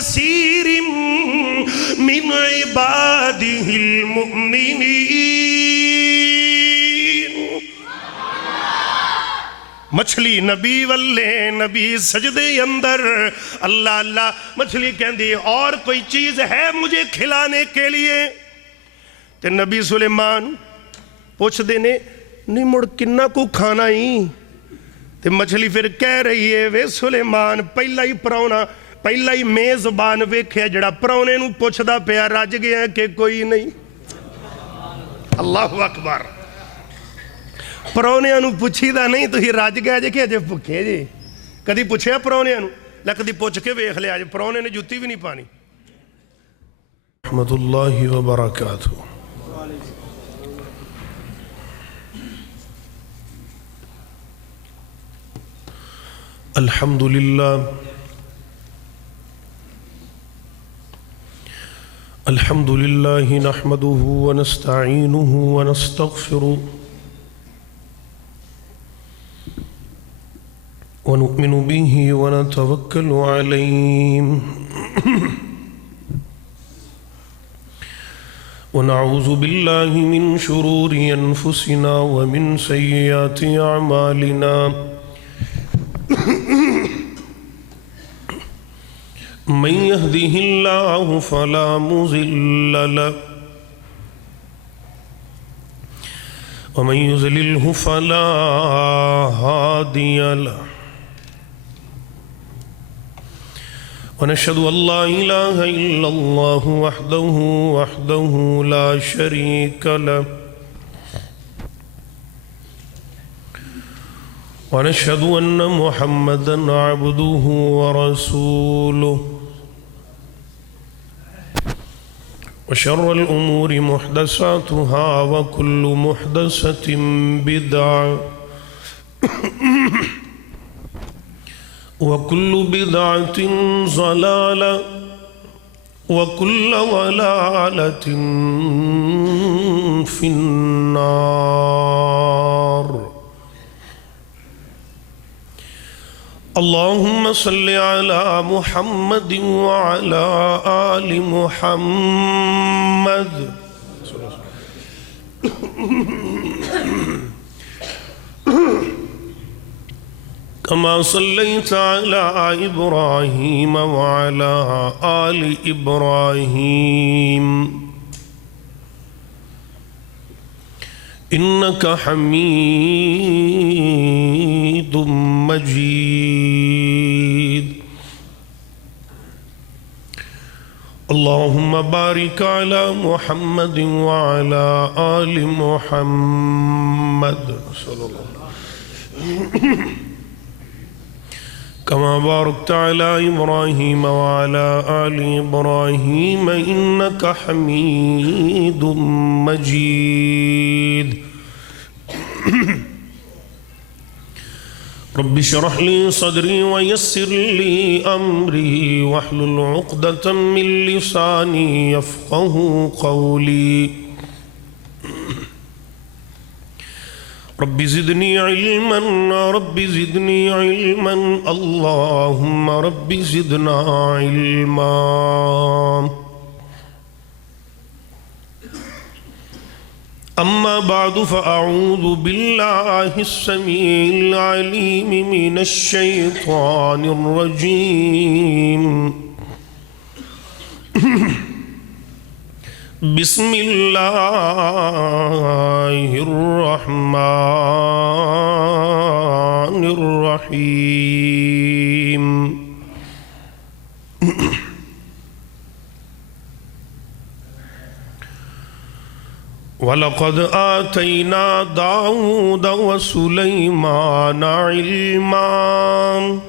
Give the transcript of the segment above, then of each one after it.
كثير من عباده المؤمنين. مچھلی نبی والے نبی سجدے اندر اللہ اللہ مچھلی کہندی اور کوئی چیز ہے مجھے کھلانے کے لیے؟ تے نبی سلیمان پوچھ دینے نہیں مڑ کنہ کو کھانا ہی؟ تے مچھلی پھر کہہ رہی ہے وے سلیمان پہلا ہی پراؤنا پہلا ہی میزبان ویکھیا جڑا پراؤنے نو پوچھ دا پیا رج گیا کہ کوئی نہیں. اللہ اکبر. پراؤنے انو پوچھی دا نہیں تو ہی رج گیا جے کہ اجے بھکے جے. کدی پوچھے پراؤنے انو لکدی پوچھ کے ویکھ لیا جے پراؤنے نے جوتی بھی نہیں پانی. رحمت اللہ وبرکاتہ. الحمد للہ الحمد للہ نحمده ونستعینه ونستغفره ونؤمن به ونتوكل عليه ونعوذ بالله من شرور أنفسنا ومن سيئات أعمالنا من يهده الله فلا مضل له ومن يضلله فلا هادي له ونشهد أن لا إله إلا الله وحده لا شريك له ونشهد أن محمدًا عبده ورسوله وشر الأمور محدثاتها وكل محدثة بدعة وكل بدعة ضلالة وكل ضلالة في النار. اللهم صل على محمد وعلى آل محمد كما صليت على إبراهيم وعلى آل إبراهيم إنك حميد مجيد. اللهم بارك على محمد وعلى آل محمد صلى الله عليه وسلم كما باركت على إبراهيم وعلى آل إبراهيم إنك حميد مجيد. رب اشرح لي صدري ويسر لي أمري واحلل عقدة من لساني يفقه قولي. رب زدني علما رب زدني علما اللهم رب زدنا علما. أما بعد فأعوذ بالله السميع العليم من الشيطان الرجيم. بسم الله الرحمن الرحيم. وَلَقَدْ آتَيْنَا دَاوُودَ وَسُلَيْمَانَ عِلْمًا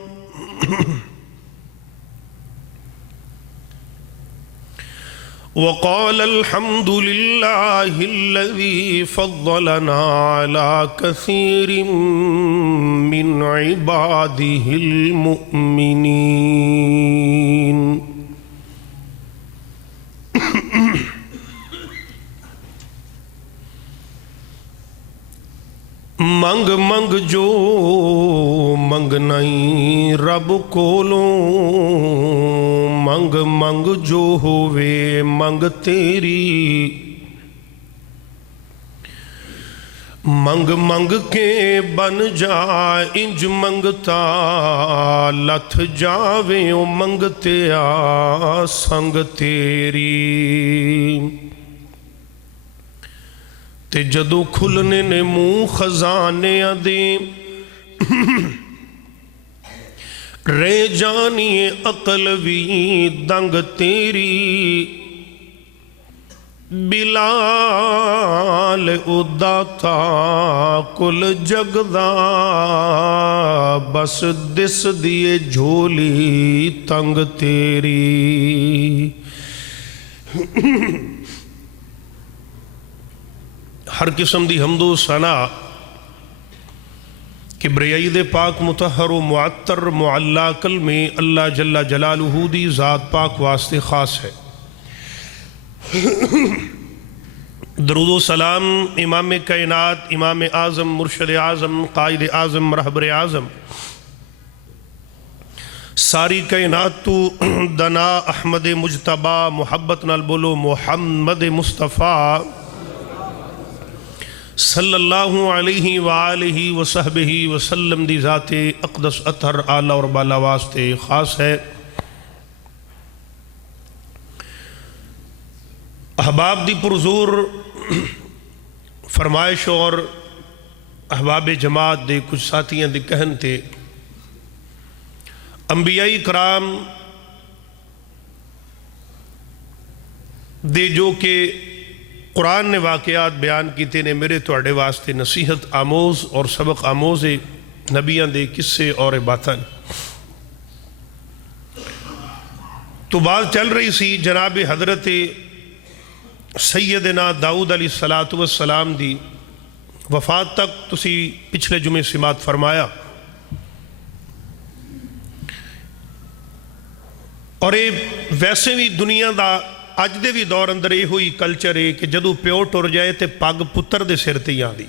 وقال الحمد لله الذي فضلنا على كثير من عباده المؤمنين. منگ منگ جو ਮੰਗਣਾ ਈ ਰੱਬ ਕੋਲੋਂ, ਮੰਗ ਮੰਗ ਜੋ ਹੋਵੇ ਮੰਗ ਤੇਰੀ, ਮੰਗ ਮੰਗ ਕੇ ਬਨ ਜਾ ਇੰਜ ਮੰਗਤਾ, ਲੱਥ ਜਾਵੇ ਉਹ ਮੰਗਤਿਆ ਸੰਗ ਤੇਰੀ। ਤੇ ਜਦੋਂ ਖੁੱਲਨੇ ਨੇ ਮੂੰਹ ਖਜ਼ਾਨਿਆਂ ਦੇ, ਰਹਿ ਜਾਣੀਏ ਅਕਲ ਵੀ ਦੰਗ ਤੇਰੀ, ਬਿਲਾਲ ਉਦਾਤਾ ਕੁਲ ਜਗਦਾ, ਬਸ ਦਿਸਦੀ ਏ ਝੋਲੀ ਤੰਗ ਤੇਰੀ। ہر قسم دی حمد و ثنا کبریائی دے پاک مطہر و معطر معلا کلمے اللہ جل جلالہ دی ذات پاک واسطے خاص ہے۔ درود و سلام امام کائنات، امام اعظم، مرشد اعظم، قائد اعظم، رہبر اعظم، ساری کائنات تو دنا احمد مجتبہ، محبت نال بولو محمد مصطفیٰ صلی اللہ علیہ وآلہ وصحبہ وسلم دی ذات اقدس اطہر اعلیٰ اور بالا واسطے خاص ہے۔ احباب دی پرزور فرمائش اور احباب جماعت دے کچھ ساتھیاں دے کہن تے، انبیاء کرام دے جو کہ قرآن نے واقعات بیان کیتے نے، میرے توڑے واسطے نصیحت آموز اور سبق آموز نبیاں دے قصے اور باتاں۔ تو بات چل رہی سی جناب حضرت سیدنا داؤد علیہ السلام دی وفات تک، تسی پچھلے جمعے سماعت فرمایا، اور ویسے بھی دنیا دا اج دے بھی دور اندر یہ ہوئی کلچر ہے کہ جدو پیو ٹر جائے تے پگ پتر دے سر تے آندی،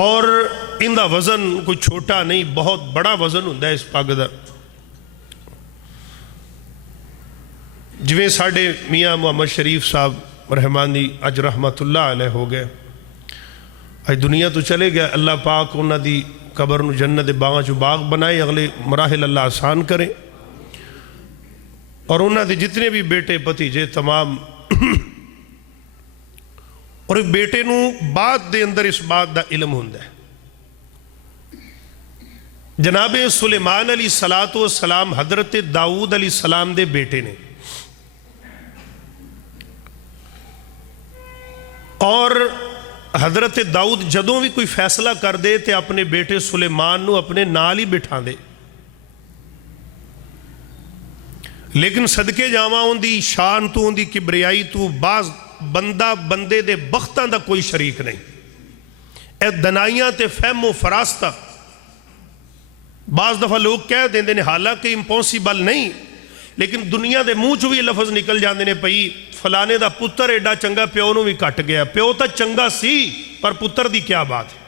اور ان دا وزن کوئی چھوٹا نہیں، بہت بڑا وزن ہوندا ہے اس پگ دا۔ جویں ساڑھے میاں محمد شریف صاحب رحمانی اج رحمت اللہ علیہ ہو گئے، اج دنیا تو چلے گئے، اللہ پاک انہاں دی قبر نو جنت باغاں چو باغ بنائے، اگلے مراحل اللہ آسان کرے، اور انہاں دے جتنے بھی بیٹے بھتیجے تمام، اور بیٹے نو بعد دے اندر اس بات دا علم ہوندا ہے۔ جناب سلیمان علیہ السلام حضرت داؤد علیہ السلام دے بیٹے نے، اور حضرت داؤد جدوں بھی کوئی فیصلہ کر دے تے اپنے بیٹے سلیمان نو اپنے نال ہی بٹھا دے، لیکن صدقے جاواں ان دی شان تو، ان دی کبریائی تو، بعض بندہ بندے دے بختاں دا کوئی شریک نہیں۔ اے دنائیاں تے فہم و فراستہ بعض دفعہ لوگ کہہ دیندے نے، حالانکہ امپوسیبل نہیں، لیکن دنیا دے منہ چو بھی لفظ نکل جاندے نے، پئی فلانے دا پتر ایڈا چنگا پیو نو بھی کٹ گیا، پیو تا چنگا سی پر پتر دی کیا بات ہے۔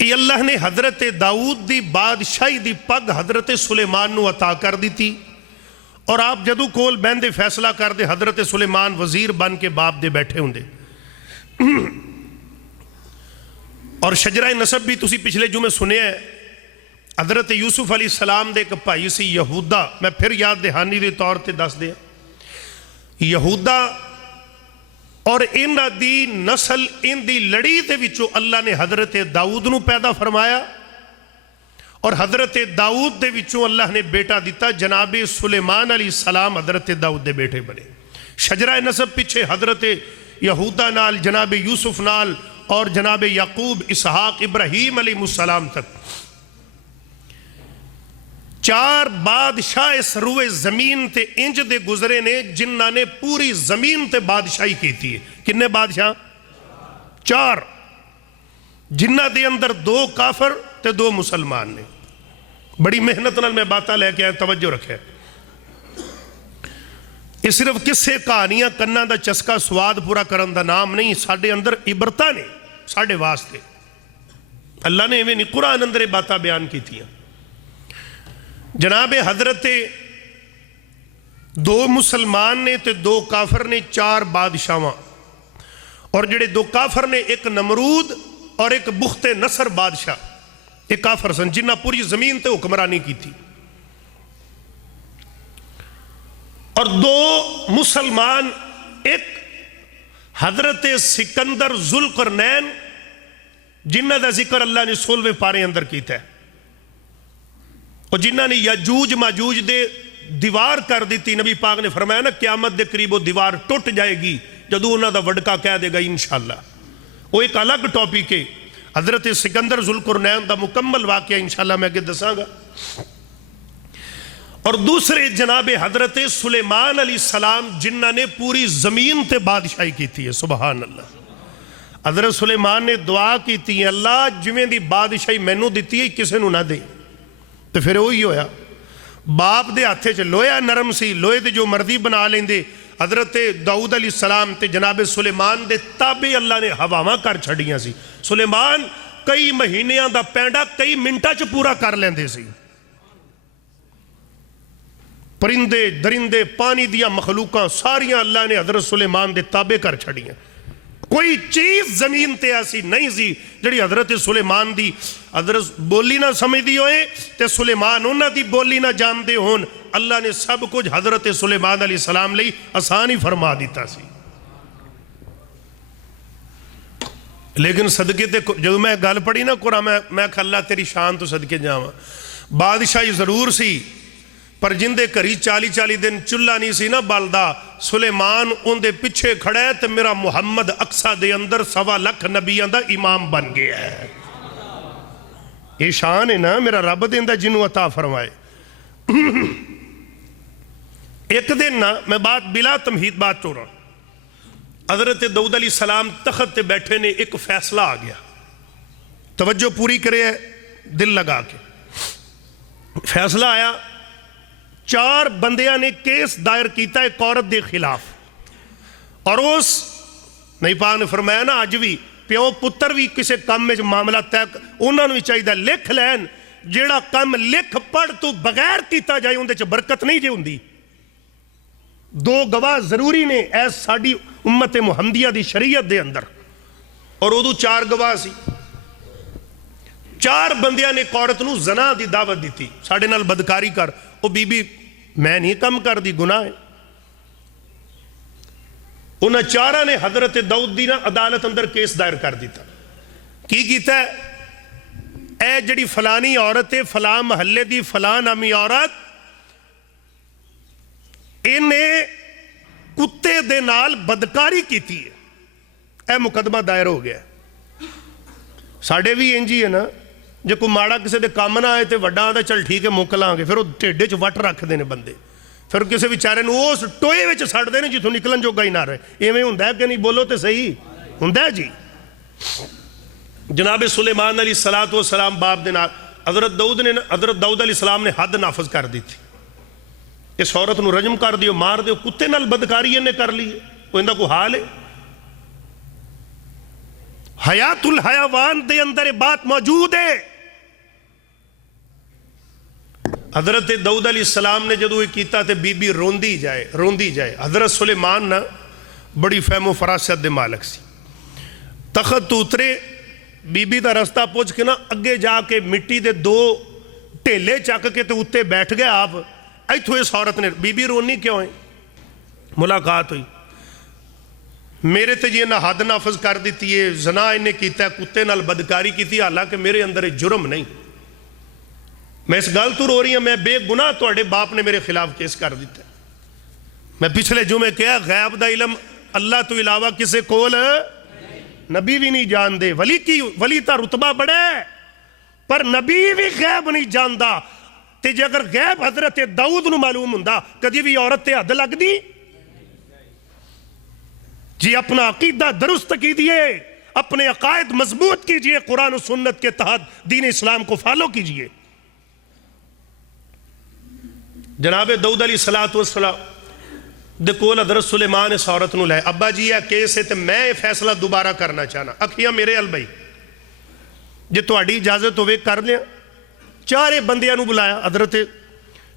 یہ اللہ نے حضرت داؤد دی بادشاہی دی پگ حضرت سلیمان نو عطا کر دی تھی، اور آپ جدو کول بہندے فیصلہ کر دے، حضرت سلیمان وزیر بن کے باپ دے بیٹھے ہوں دے۔ اور شجرہ نسب بھی تسی پچھلے جمعے سنے ہیں، حضرت یوسف علیہ السلام دے ایک بھائی سی یہودا، میں پھر یاد دہانی دے طور تے دس دیا، یہودا اور ان دی نسل، ان دی لڑی دے وچوں اللہ نے حضرت داؤد نو پیدا فرمایا، اور حضرت داؤد دے وچوں اللہ نے بیٹا دیتا، جناب سلیمان علیہ السلام حضرت داؤد دے بیٹے بنے۔ شجرہ نسب پیچھے حضرت یہودا نال، جناب یوسف نال، اور جناب یعقوب، اسحاق، ابراہیم علیہ السلام تک 4 بادشاہ اس روئے زمین تے انج دے گزرے نے جنہاں نے پوری زمین تے بادشاہی کی تھی۔ کنے بادشاہ؟ 4، جنہاں دے اندر 2 کافر تے 2 مسلمان نے۔ بڑی محنت نال میں باتاں لے کے آئے، توجہ رکھے۔ یہ صرف قصے کہانیاں کناں دا چسکا سواد پورا کرن دا نام نہیں، ساڈے اندر عبرتاں نے ساڈے واسطے۔ اللہ نے ایویں نہیں، قرآن اندر باتاں بیان کیتیاں۔ جناب حضرت دو مسلمان نے تے دو کافر نے، چار بادشاہاں، اور جڑے دو کافر نے ایک نمرود اور ایک بخت نصر بادشاہ، ایک کافر سن جنہ پوری زمین تے حکمرانی کی تھی، اور دو مسلمان، ایک حضرت سکندر ذوالقرنین جنہ دا ذکر اللہ نے 16ویں پارے اندر کیتا ہے، اور جنہ نے یاجوج ماجوج دے دیوار کر دیتی۔ نبی پاک نے فرمایا نا قیامت دے قریب وہ دیوار ٹوٹ جائے گی جدو انہاں دا وڈکا کہہ دے گا انشاءاللہ۔ وہ ایک الگ ٹاپک ہے، حضرت سکندر ذوالقرنین دا مکمل واقعہ انشاءاللہ میں کہ دساں گا۔ اور دوسرے جناب حضرت سلیمان علیہ السلام جنہ نے پوری زمین تے بادشاہی کی تھی، سبحان اللہ۔ حضرت سلیمان نے دعا کی تھی، اللہ جویں دی بادشاہی مینوں دتی ہے کسے نوں نہ دے۔ تو پھر وہی ہویا، باپ دے ہاتھے چ لوہا نرم سی، لوہے تے جو مرضی بنا لیندے۔ حضرت داؤد علیہ السلام تے جناب سلیمان دے تابع اللہ نے ہواواں کر چھڑیاں سی۔ سلیمان کئی مہینیاں دا پینڈا کئی منٹاں چ پورا کر لیندے سی۔ پرندے درندے پانی دیا مخلوقاں ساریاں اللہ نے حضرت سلیمان دے تابع کر چھڑیاں۔ کوئی چیز زمین تے ایسی نہیں سی جڑی حضرت سلیمان دی حضرت بولی نہ سمجھ دی ہوئے تے سلیمان انہاں دی بولی نہ جان دے ہون۔ اللہ نے سب کچھ حضرت سلیمان علیہ السلام لئی آسانی فرما دیتا سی۔ لیکن صدقے تے جب میں گل پڑھی نا قرآن میں کہ اللہ تیری شان تو صدقے جاواں، بادشاہی ضرور سی پر جندے کری 40 دن چلہ نہیں سی نا بالدا، سلیمان ان دے پچھے کھڑا ہے تو میرا محمد اقصہ دے اندر 1.25 لاکھ نبیان دا امام بن گیا ہے۔ یہ شان ہے نا میرا رب دیندہ جنہوں عطا فرمائے۔ ایک دن نا میں بات بلا تمہید بات تو رہا، حضرت داؤد علیہ السلام تخت تے بیٹھے نے، ایک فیصلہ آ گیا، توجہ پوری کرے ہے دل لگا کے۔ فیصلہ آیا، 4 بندیاں نے کیس دائر کیتا ایک عورت دے خلاف، اور اس نبی پاک نے فرمایا نا اج بھی پیو پتر بھی کسے کام میں معاملہ طے انہاں نوں چاہیے لکھ لین، جیڑا کام لکھ پڑھ تو بغیر کیتا جائے اندے چ برکت نہیں جے ہوندی۔ 2 گواہ ضروری نے ایس ساڈی امت محمدیہ دی شریعت دے اندر، اور ادو 4 گواہ سی۔ 4 بندیاں نے ایک عورت نوں زنا دی دعوت دیتی، ساڈے نال بدکاری کر، او بی بی میں نہیں کم کر دی، گناہ ہے۔ انہاں 4 نے حضرت داؤد دی نا عدالت اندر کیس دائر کر دیتا۔ کی کیتا ہے، اے جڑی فلانی عورت ہے، فلاں محلے دی فلاں نامی عورت، انہیں کتے دے نال بدکاری کیتی ہے، اے مقدمہ دائر ہو گیا۔ ساڑھے بھی انجی ہے نا، جے کوئی ماڑا کسے دے کام نہ آئے تے وڈا آدھا چل ٹھیک ہے موکلاں گے، پھر وہ ٹیڈے چ وٹ رکھ دینے بندے، پھر کسے بیچارے نو اس ٹوئے وچ سڑ دینے جتوں نکلن جو گئی نہ رہے۔ ایویں ہوندا ہے کہ نہیں، بولو تے صحیح ہوندا ہے جی۔ جناب سلیمان علیہ السلام باپ دے نال حضرت داؤد علیہ السلام نے حد نافذ کر دی تھی، اس عورت نو رجم کر دیو، مار دیو، کتے نال بدکاری انہیں کر لی ہے، وہ اندہ کوئی حال ہے؟ حیات الحیوان دے اندر بات موجود ہے۔ حضرت داؤد علیہ السلام نے جدو یہ کیتا تے بی بی روندی جائے۔ حضرت سلیمان نا بڑی فہم و فراست دے مالک سی، تخت تو اترے، بی بی دا رستہ پوچھ کے نا اگے جا کے مٹی دے 2 ٹھیلے چک کے تے اتے بیٹھ گئے آپ۔ ایتھو اس عورت نے بی بی رونی کیوں ہے؟ ملاقات ہوئی، میرے تے جی انہاں حد نافذ کر دیتی ہے، زنا انہیں کیتا ہے، کتے نال بدکاری کیتی، حالانکہ میرے اندر جرم نہیں، میں اس گل تو رو رہی ہوں، میں بے گناہ تواڈے باپ نے میرے خلاف کیس کر دیتا ہے۔ میں پچھلے جمعے کہا غیب دا علم اللہ تو علاوہ کسے کول نبی بھی نہیں جان دے، ولی تا رتبہ بڑا ہے پر نبی بھی غیب نہیں جاندا۔ تے جے اگر غیب حضرت داؤد نو معلوم ہوندا کدی بھی عورت تے حد لگ دی؟ جی اپنا عقیدہ درست کیجئے، اپنے عقائد مضبوط کیجئے، قرآن و سنت کے تحت دین اسلام کو فالو کیجئے۔ جناب داؤد علیہ السلام دے کول حضرت سلیمان اس عورت نو لائے، ابا جی یہ کیس ہے تو میں یہ فیصلہ دوبارہ کرنا چاہنا، اکھیاں میرے ال بھائی جی تہاڈی اجازت ہوے کر لیا۔ چارے بندیاں نو بلایا حضرت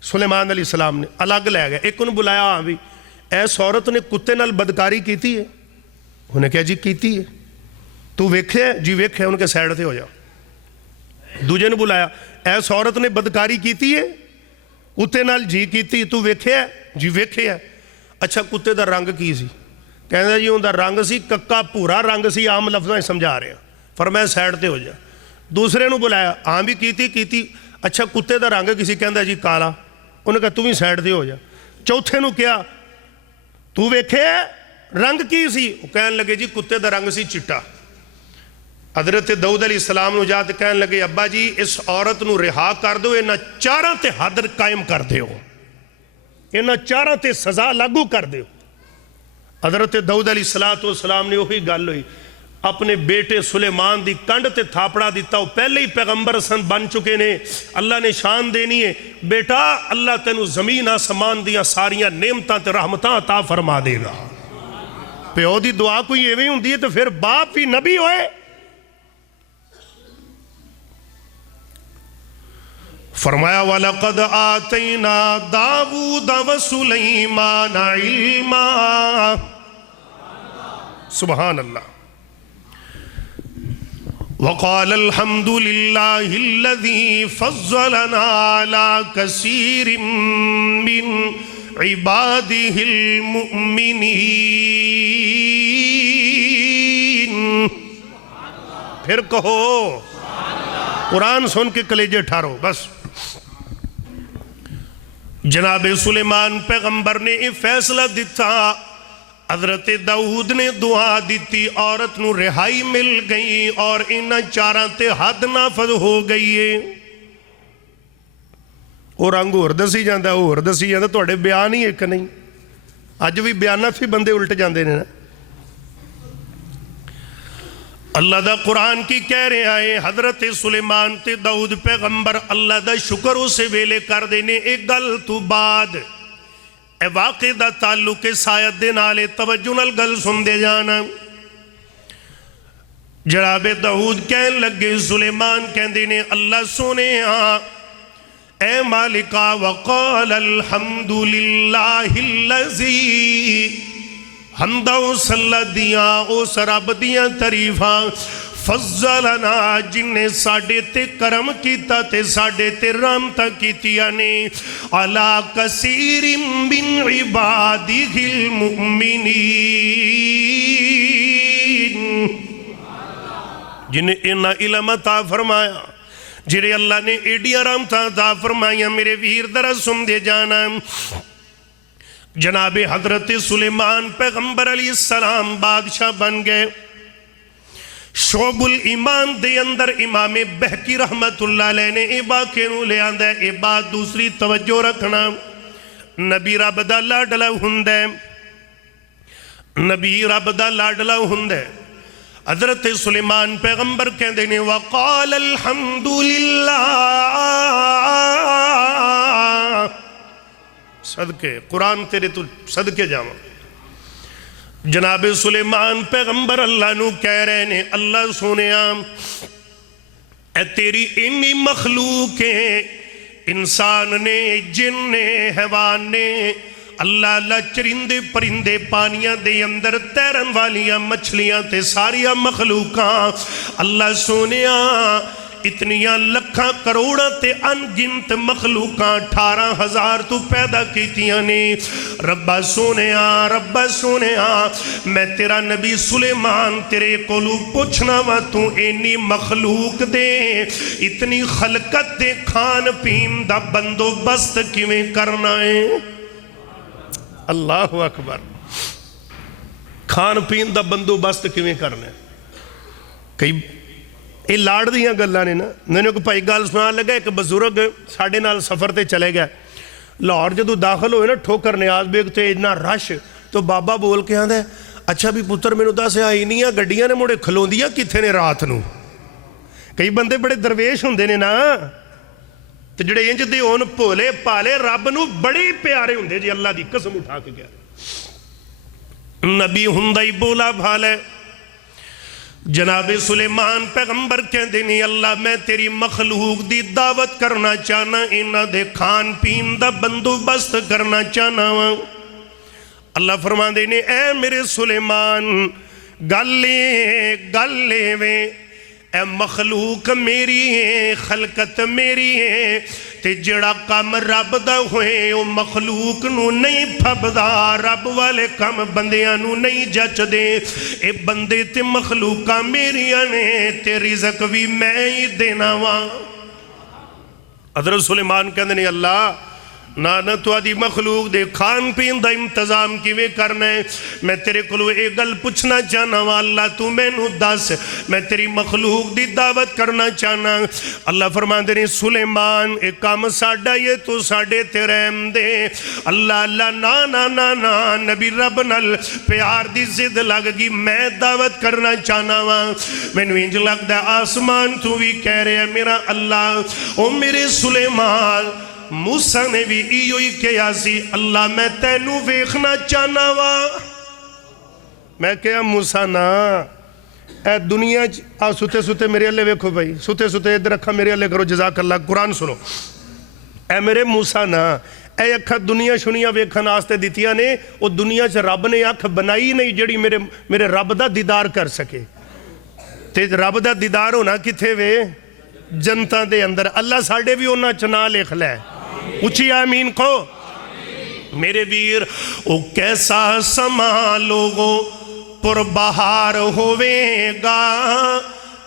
سلیمان علیہ السلام نے، الگ لے گئے، ایک انہوں بلایا ہاں بھی ایس عورت نے کتے نال بدکاری کیتی ہے؟ انہیں کہا جی کیتی ہے۔ تو ویکھے؟ جی ویکھے۔ ان کے سائڈ تے ہو جاؤ۔ دوجے نے بلایا، ایس عورت نے بدکاری کیتی ہے کتے نال؟ جی کیتی۔ تو ویکھے ہے؟ جی ویکھے ہے۔ اچھا کتے دا رنگ کی سی؟ کہندا جی ان دا رنگ سی ککا پورا رنگ سی، عام لفظاں سمجھا رہے ہیں۔ فرمایا سائڈ تے ہو جا۔ دوسرے نو بلایا، ہاں بھی کیتی۔ اچھا کتے دا رنگ کسی؟ کہندا جی کالا۔ انہوں نے کہا تو بھی سائڈ تے ہو جا۔ چوتھے نو کیا تو ویکھے رنگ کی سی؟ وہ کہنے لگے جی کتے دا رنگ سی چٹا۔ حضرت داؤد علیہ السلام نو جا تے کہنے لگے ابا جی اس عورت نو رہا کر دو، انہاں چاراں تے حد قائم کر دیو، انہاں چاراں تے سزا لاگو کر دیو۔ حضرت داؤد علیہ السلام نے وہی گل ہوئی، اپنے بیٹے سلیمان دی کنڈ تے تھاپڑا دیتا، وہ پہلے ہی پیغمبر سن بن چکے نے، اللہ نے شان دینی ہے، بیٹا اللہ تینو زمین آسمان دیاں ساریاں نعمتاں تے رحمتاں عطا فرما دے گا۔ پیو دی دعا کوئی ایویں ہوندی ہے تو پھر باپ بھی نبی ہوئے۔ فرمایا وَلَقَدْ آتَيْنَا دَاوُودَ وَسُلَيْمَانَ عِلْمًا، سبحان اللہ۔ وقال الحمد لله الذي فضلنا على كثير من عباده المؤمنين۔ پھر کہو قرآن سن کے کلیجے ٹھارو بس۔ جناب سلیمان پیغمبر نے یہ فیصلہ دیتا، حضرت داؤد نے دعا دیتی، عورت نو رہائی مل گئی اور انہاں چاراں تے حد نافذ ہو گئی ہے۔ وہ رنگ اور دسی جاندہ، وہ اور دسی جاندہ، توڑے بیان ہی ایک نہیں۔ آج بھی بیانات بھی بندے الٹ جاندے نے نا۔ اللہ دا قرآن کی کہہ رہے آئے حضرت سلیمان تے داؤد پیغمبر اللہ دا شکر اسے ویلے کر دینے۔ ایک گل تو بعد اے واقع دا تعلق سایت دے نالے توجہ نال گل سن دے جانا۔ جناب داؤد کہن لگے، سلیمان کہن دینے اللہ سونے ہاں اے مالکا وقال الحمدللہ اللذی، حمدہ و صلی دیاں او سراب دیاں تعریفاں، فضلنا جن نے ساڑے تے کرم کیتا تے ساڑے تے رحمتہ کیتیا نے، علا کثیر من عبادہ المؤمنین، جنہیں انہا علم عطا فرمایا، جنہیں اللہ نے ایڈیاں رحمتہ عطا فرمایا۔ میرے ویر درس سن دے جانا، جناب حضرت سلیمان پیغمبر علیہ السلام بادشاہ بن گئے۔ شعب الایمان دے اندر امام بہقی رحمت اللہ علیہ نے اے واقعے نو لے آندہ ہے۔ اے بات دوسری توجہ رکھنا، نبی رب دا لاڈلا ہندے، نبی رب دا لاڈلا ہندے۔ حضرت سلیمان پیغمبر کہندے نے وقال الحمدللہ، صدقے قرآن تیرے تو صدقے جاؤں۔ جناب سلیمان پیغمبر اللہ نو کہہ رہے نے اللہ سونیاں اے تیری انی مخلوق ہیں، انسان نے، جن نے، حیوان نے، اللہ اللہ چرندے پرندے پانیاں دے اندر تیرن والیاں مچھلیاں تے ساریاں مخلوقاں، اللہ سونیاں اتنیاں لکھاں کروڑاں تے انگنت مخلوقاں 18,000 تو پیدا کیتیاں نے۔ ربا سونیاں میں تیرا نبی سلیمان تیرے کولو پوچھنا وا تو اینی مخلوق دے اتنی خلقت دے کھان پین دا بندوبست کیویں کرنا ہے؟ اللہ اکبر، کھان پین دا بندوبست کیویں کرنا ہے؟ کئی یہ لاڑ دیاں گلاں نے نا۔ میں نے کوئی بھائی گل سنا لگا، ایک بزرگ ساڑھے نال سفر تے چلے گئے، لاہور جدو داخل ہوئے نا ٹھوکر نیاز بیگ تے اتنا رش، تو بابا بول کے آندہ ہے اچھا بھی پتر میں نو دس آئینیاں گڈیاں نے موڑے کھلوندیاں کتھے نے رات نو۔ کئی بندے بڑے درویش ہوندے نے نا، تو جڑے انج دے ہون بھولے پالے رب نو بڑی پیارے ہوندے جی، اللہ دی قسم اٹھا کے گیا۔ نبی ہندہ ہی بولا بھالا جناب سلیمان پیغمبر کہندے نہیں اللہ میں تیری مخلوق دی دعوت کرنا چاہنا انہاں دے کھان پین دا بندوبست کرنا چاہنا اللہ فرماندے نے اے میرے سلیمان گلے وے اے مخلوق میری ہے خلقت میری ہے تے جڑا کام رب دا ہوئے او مخلوق نو نہیں پھبدا رب والے کام بندیاں نو نہیں جچ دے اے بندے تے مخلوقاں میریاں نے تے رزق بھی میں ہی دینا وہاں حضرت سلیمان کہندے نے اللہ نہ تو آدھی مخلوق دے کھان پین دا انتظام کیویں کرنا ہے میں تیرے کلو ایک گل پوچھنا چاہنا وا اللہ تو میں نو دس میں تیری مخلوق دی دعوت کرنا چاہنا اللہ فرماندے نے سلیمان ایک کام ساڈا یہ تو ساڈے تے رحم دے اللہ نا نبی رب نال پیار دی زد لگ گئی میں دعوت کرنا چاہنا وا میں نو انج لگدا آسمان تو بھی کہہ رہے میرا اللہ او میرے سلیمان موسیٰ نے بھی ایو ہی کہا سی اللہ میں تینو ویکھنا چاہنا وا میں کہا موسیٰ نا اے دنیا ستے ستے میرے اللہ ویکھو بھائی ستے ستے ادھر رکھا میرے اللہ کرو جزاک اللہ قرآن سنو اے میرے موسیٰ نا اے اکھا دنیا شنیا ویکھن آستے دیتیا نے وہ دنیا سے رب نے اکھ بنائی نہیں جڑی میرے رب دا دیدار کر سکے تے رب دا دیدار ہونا کتھے وے جنتا دے اندر اللہ ساڑھے بھی ہونا چنا لکھ لے اچھی آمین کو میرے ویر او کیسا سما لوگوں پر بہار ہوئے گا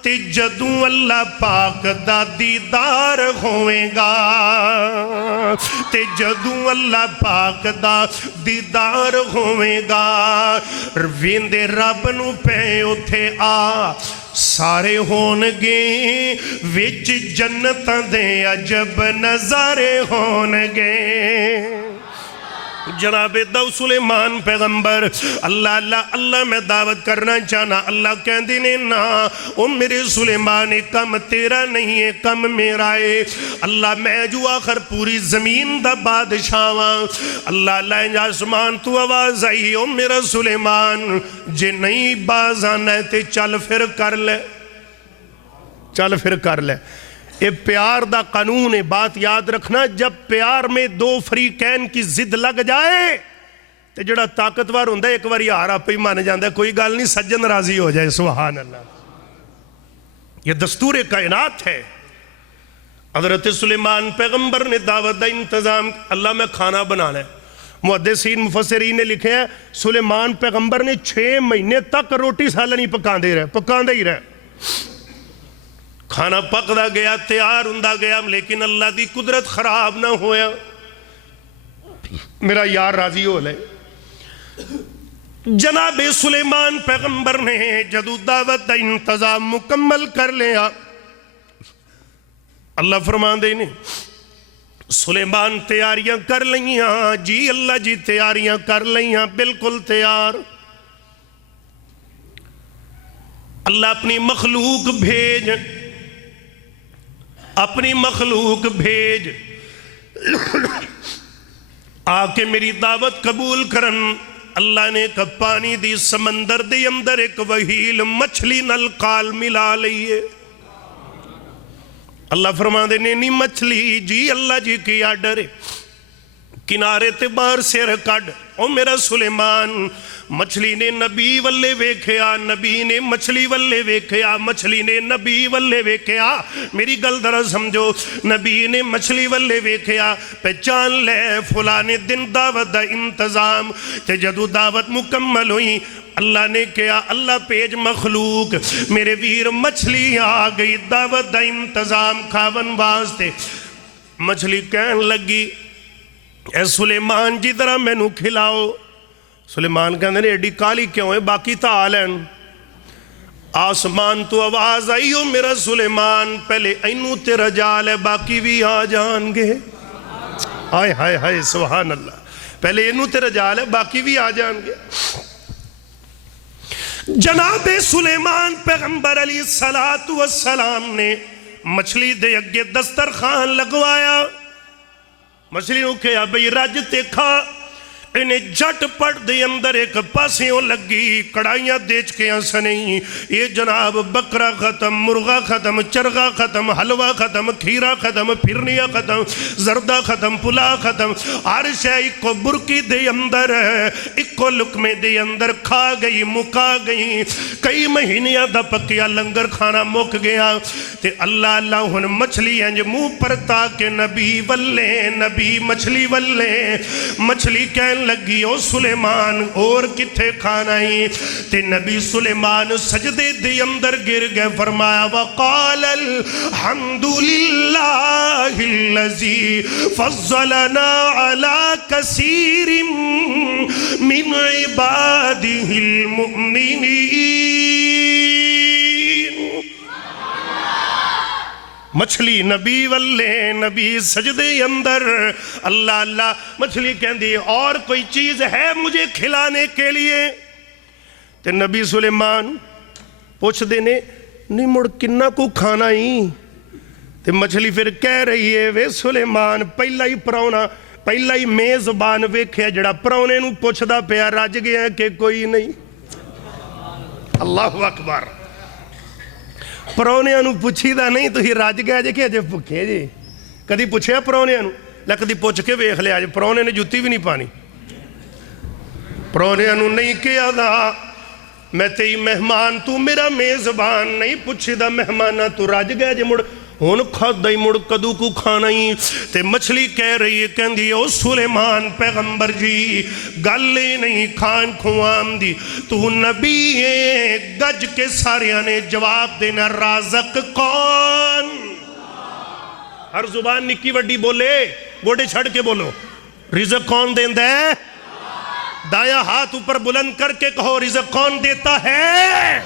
تے جدوں اللہ پاک دا دیدار ہوئے گا تے جدوں اللہ پاک دا دیدار ہوئے گا رویندے رب نو پہ اتھے آ سارے ہونگے وچ جنتاں دے عجب نظارے ہونگے جناب دو سلیمان پیغمبر اللہ میں دعوت کرنا چاہنا اللہ کہندے نے نا او میرے سلیمان کم تیرا نہیں ہے کم میرا ہے اللہ میں جو آخر پوری زمین دا بادشاہ ہاں اللہ آسمان تو آواز آئی او میرا سلیمان جے نہیں باز آنا ہے تے چل پھر کر لے یہ پیار دا قانون ہے بات یاد رکھنا جب پیار میں دو فریقین کی زد لگ جائے تو جڑا طاقتور ہوندہ ایک باری ہارا پہ مان جاندہ کوئی گال نہیں سجن راضی ہو جائے سبحان اللہ یہ دستور کائنات ہے حضرت سلیمان پیغمبر نے دعوت دا انتظام اللہ میں کھانا بنانا ہے محدثین مفسرین نے لکھے ہیں سلیمان پیغمبر نے 6 مہینے تک روٹی سالہ نہیں پکاندے ہی رہے کھانا پکدا گیا تیار ہوندا گیا لیکن اللہ دی قدرت خراب نہ ہویا میرا یار راضی ہو لے جناب سلیمان پیغمبر نے جدو دعوت دا انتظام مکمل کر لیا اللہ فرمان دے نے سلیمان تیاریاں کر لیاں جی اللہ جی تیاریاں کر لیاں بالکل تیار اللہ اپنی مخلوق بھیج آکے میری دعوت قبول کرن اللہ نے ایک پانی دی سمندر دی اندر ایک وحیل مچھلی نلقال ملا لئیے اللہ فرما دے نہیں مچھلی جی اللہ جی کی آڈر کنارے تے بار سیر کڈ او میرا سلیمان مچھلی نے نبی والے ویکھیا نبی نے مچھلی والے ویکھیا مچھلی نے نبی والے ویکھیا میری گل درہ سمجھو نبی نے مچھلی والے ویکھیا پہچان لے فلانے دن دعوت دا انتظام تے جدو دعوت مکمل ہوئی اللہ نے کہا اللہ پیج مخلوق میرے ویر مچھلی آ گئی دعوت دا انتظام کھاون واسطے مچھلی کہن لگی اے سلیمان جی طرح میں نو کھلاؤ سلیمان کہنے نے ایڈی کالی کیوں ہے باقی تا آلین آسمان تو آواز آئی ہو میرا سلیمان پہلے اینو تیرا جال ہے باقی بھی آ جان گے ہائے ہائے ہائے سبحان اللہ پہلے اینو تیرا جال ہے باقی بھی آ جان گے جناب سلیمان پیغمبر علیہ السلام نے مچھلی دے اگے دسترخوان لگوایا مچھلی نو کہا بھئی رج تے کھا انہیں جھٹ پٹ دے اندر ایک پاسیوں لگی کڑائیاں دیچکیاں سنیں یہ جناب بکرا ختم مرغا ختم چرغا ختم حلوہ ختم کھیرا ختم پھرنیا ختم زردہ ختم پلا ختم ہر شے ایک کو برکی دے اندر ایک کو لکمے دے اندر کھا گئی مکا گئی کئی مہینیاں دا پکیا لنگر کھانا مک گیا تے اللہ اللہ ہن مچھلی انج منہ پر تاکہ نبی ولے نبی مچھلی ولے مچھلی کہن لگی او سلیمان اور کتھے کھانا ہی تے نبی سلیمان سجدے دے اندر گر گئے فرمایا وقال الحمدللہ الذی فضلنا علی کثیر من عباده المؤمنین مچھلی نبی ولے نبی سجدے اندر اللہ اللہ مچھلی کہندی اور کوئی چیز ہے مجھے کھلانے کے لیے تے نبی سلیمان پوچھ دینے نہیں مڑ کنہ کو کھانا ہی تے مچھلی پھر کہہ رہی ہے وے سلیمان پہلا ہی پرونا پہلا ہی میزبان ویکھیا جڑا پرونے نو پوچھ دا پیا راج گیا کہ کوئی نہیں اللہ اکبر پرونیاں نو پوچھی دا نہیں تو ہی راج گیا جے کہ اجے بھکے جے کدی پوچھیا پرونیاں نو لکدی پوچھ کے ویکھ لیا جے پرونے نے جُتی بھی نہیں پانی پرونیاں نو نہیں کیا دا میں تیئی مہمان تو میرا میزبان نہیں پوچھی دا مہمانہ تو راج گیا جے مڑ ہون کھاد دائی مڑ کدو کو کھانا ہی تے مچھلی کہہ رہی ہے کہندی او سلیمان پیغمبر جی گلے نہیں کھان کھوام دی تو نبی ہے گج کے ساریاں نے جواب دینا رازق کون ہر زبان نکی وڈی بولے گوڑے چھڑ کے بولو رزق کون دین دے دایا ہاتھ اوپر بلند کر کے کہو رزق کون دیتا ہے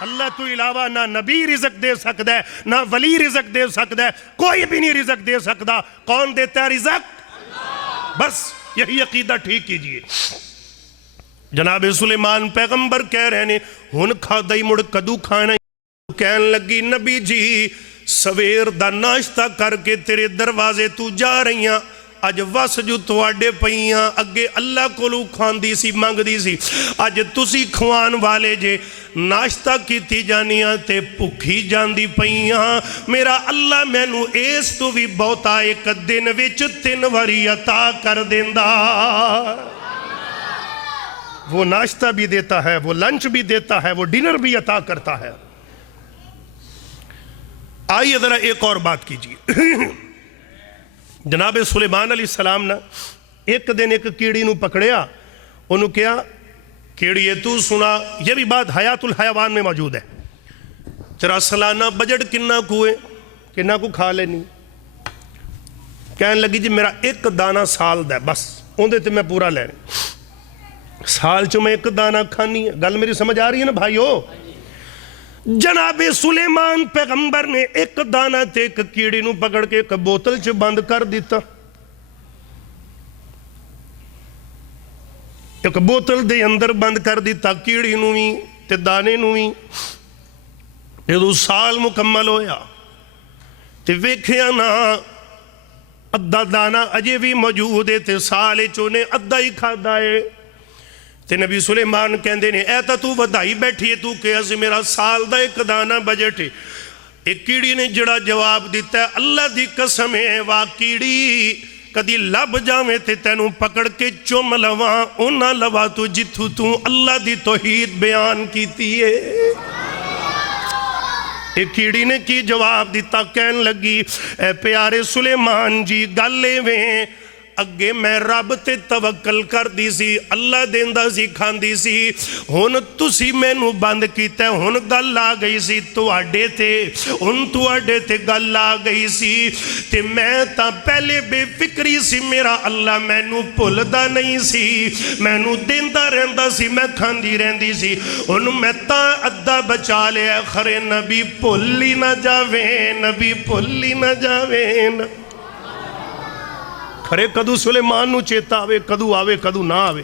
اللہ تو علاوہ نہ نبی رزق دے سکتا ہے نہ ولی رزق دے سکتا ہے کوئی بھی نہیں رزق دے سکتا کون دیتا ہے رزق بس یہی عقیدہ ٹھیک کیجئے جناب سلیمان پیغمبر کہہ رہے ہیں ہن کھا دائی مڑ کدو کھانا کہن لگی نبی جی سویر دا ناشتہ کر کے تیرے دروازے تو جا رہیاں اج وس جو تواڈے پئیاں اگے اللہ کولو کھاندی سی مانگ دی سی اج تسی کھوان والے جے ناشتہ کیتی جانیاں تے بھکھی جاندی پئیاں میرا اللہ مینوں اس تو بھی بہتا ایک دن وچ 3 واری عطا کر دیندا وہ ناشتہ بھی دیتا ہے وہ لنچ بھی دیتا ہے وہ ڈنر بھی عطا کرتا ہے آئیے ذرا ایک اور بات کیجیے جناب سلیمان علیہ السلام نے ایک دن ایک کیڑی نو پکڑیا انہوں کیا کیڑیے تو سنا یہ بھی بات حیات الحیوان میں موجود ہے تیرا سالانہ بجٹ کنہ کوئے کنہ کو کھا لینی کہنے لگی جی میرا ایک دانہ سال دے بس ان دیتے میں پورا لینے سال چو میں ایک دانہ کھانی ہے گل میری سمجھ آ رہی ہے نا بھائیو جناب سلیمان پیغمبر نے ایک دانہ تے ایک کیڑی نو پکڑ کے ایک بوتل چ بند کر دیتا ایک بوتل دے اندر بند کر دیتا کیڑی نو بھی تے دانے نو بھی یہ سال مکمل ہویا تے ویکھیا نا ادھا دانہ اجے بھی موجود ہے تے سال چونے ادھا ہی کھا دائے تے نبی سلیمان کہندے نے ایتا تو ودائی بیٹھی ہے تو کہ از میرا سال دا ایک دانہ بجٹ ہے ایک کیڑی نے جڑا جواب دیتا ہے اللہ دی قسم ہے وا کیڑی کدی لب جاویں تے تینوں پکڑ کے چوم لواں اونا لوا تو جتھو تو اللہ دی توحید بیان کیتی ہے ایک کیڑی نے کی جواب دیتا کہن لگی اے پیارے سلیمان جی گلے ویں اگے میں رب تے توکل کر دی سی اللہ دیندہ سی کھاندی سی ہن تسی میں نو بند کیتا ہے ہن گل آ گئی سی تواڈے تے گل آ گئی سی تے میں تا پہلے بے فکری سی میرا اللہ میں نو بھولدا نہیں سی میں نو دیندہ رہندا سی میں کھاندی رہندی سی ہن میں تا ادھا بچا لیا خرے نبی بھولی نہ جاویں کھرے کدو سلیمان نو چیتا آوے کدو نہ آوے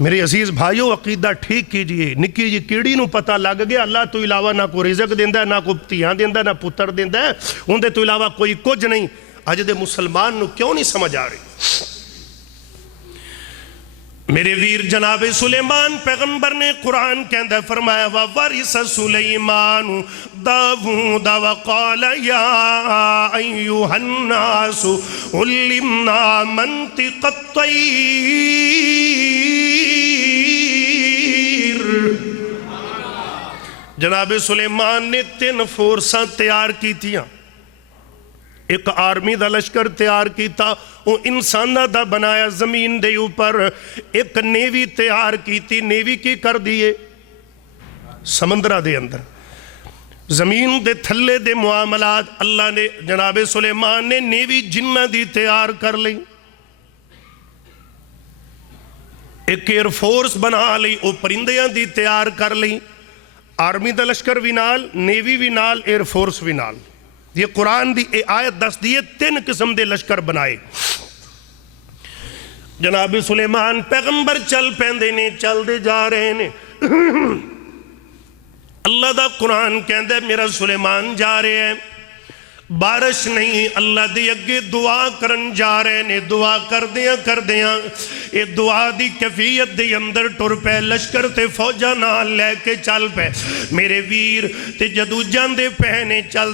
میرے عزیز بھائیو عقیدہ ٹھیک کیجئے نکی جی کیڑی نو پتہ لگ گیا اللہ تو علاوہ نہ کوئی رزق دیندہ ہے نہ کوئی تیاں دیندہ ہے نہ پتر دیندہ ہے ان دے تو علاوہ کوئی کچھ نہیں اج دے مسلمان نو کیوں نہیں سمجھ آ رہی میرے ویر جناب سلیمان پیغمبر نے قرآن کے اندر فرمایا وَوَرِثَ سُلَيْمَانُ دَاوُودَ وَقَالَ يَا أَيُّهَا النَّاسُ عُلِّمْنَا مَنْطِقَ الطَّيْرِ۔ جناب سلیمان نے 3 فورساں تیار کی تھیاں، ایک آرمی دا لشکر تیار کیتا، وہ انسانہ دا بنایا زمین دے اوپر، ایک نیوی تیار کی تھی، نیوی کی کر دیئے سمندرہ دے اندر، زمین دے تھلے دے معاملات اللہ نے جناب سلیمان نے نیوی جنہ دی تیار کر لی، ایک ایئر فورس بنا لی، وہ پرندیاں دی تیار کر لی، آرمی دا لشکر بھی نال، نیوی بھی نال، ایئر فورس بھی نال۔ یہ قرآن دی آیت دس دیئے 3 قسم دے لشکر بنائے۔ جناب سلیمان پیغمبر چل پیندے نے، چل دے جا رہے نے، اللہ دا قرآن کہندے میرا سلیمان جا رہے ہیں، بارش نہیں، اللہ دی اگے دعا کرن جا رہے نے، دعا کر دیاں یہ دعا دی کیفیت دی اندر ٹر پے، لشکر تے فوجہ نال لے کے چل پے میرے ویر، تے جدو جاندے پہنے چل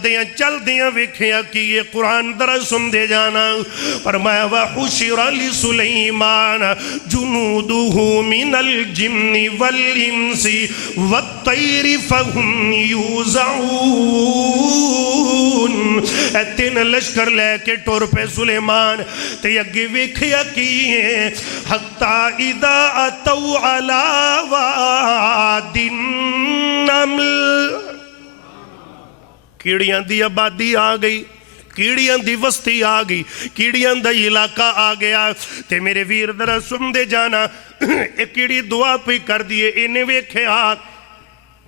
دیاں ویکھیا کی یہ قرآن درہ سن دے جانا، فرمایا وَحُشِرَ لِسُلَيْمَانَ جُنُودُهُ مِنَ الْجِنِّ وَالْإِنسِ وَالطَّيْرِ فَهُمْ يُوزَعُونَ۔ 3 لشکر لے کے ٹور پہ سلیمان تے اگے ویکھیا کی ہے حتی اذا اتوا علی واد النمل، کیڑیاں دی آبادی آ گئی، کیڑیاں دی وسطی آ گئی، کیڑیاں دا علاقہ آ گیا، تے میرے ویر ذرا سن دے جانا، ایک کیڑی دعا پہ کر دیئے، انہیں ویکھیا